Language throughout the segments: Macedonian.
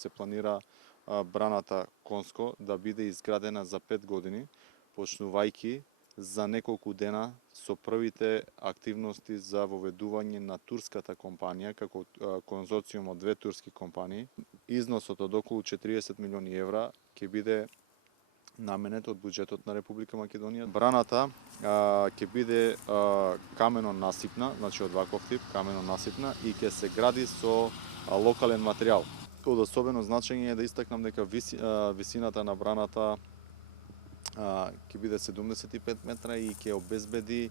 се планира браната Конско да биде изградена за 5 години, почнувајќи за неколку дена со првите активности за воведување на турската компанија како конзорциум од две турски компании. Износот од околу 40 милиони евра ќе биде наменет од буџетот на Република Македонија. Браната ќе биде камено насипна, значи од ваков тип, камено насипна и ќе се гради со локален материјал. Од особено значење е да истакнам дека висината на браната ќе биде 75 метра и ќе обезбеди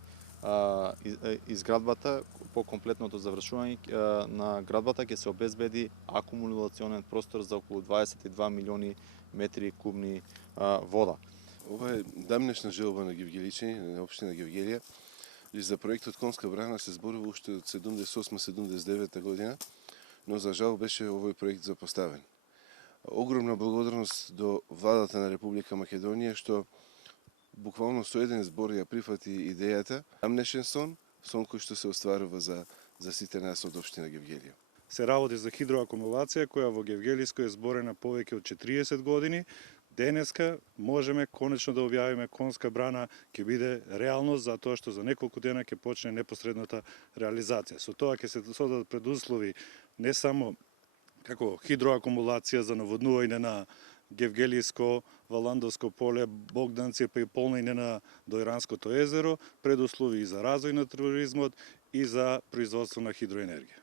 изградбата, по комплетното завршување на градбата ќе се обезбеди акумулационен простор за околу 22 милиони метри кубни вода. Ова е дамнешна желба на гевгеличани, на општина Гевгелија. За проектот Конска брана се зборува уште од 78-79 година, но за жал беше овој проект запоставен. Огромна благодарност до владата на Република Македонија што буквално со еден збор ја прифати идејата. Дамнешен сон кој што се остварува за сите нас од општина Гевгелија. Се работи за хидроакумулација која во Гевгелиско е зборена повеќе од 40 години. Денеска можеме конечно да објавиме Конска брана ќе биде реалност затоа што за неколку дена ќе почне непосредната реализација. Со тоа ќе се создадат предуслови не само како хидроакумулација за наводнување на Гевгелиско, Валандовско поле, Богданци, па и полнење на Дојранското езеро, предуслови и за развој на туризмот и за производство на хидроенергија.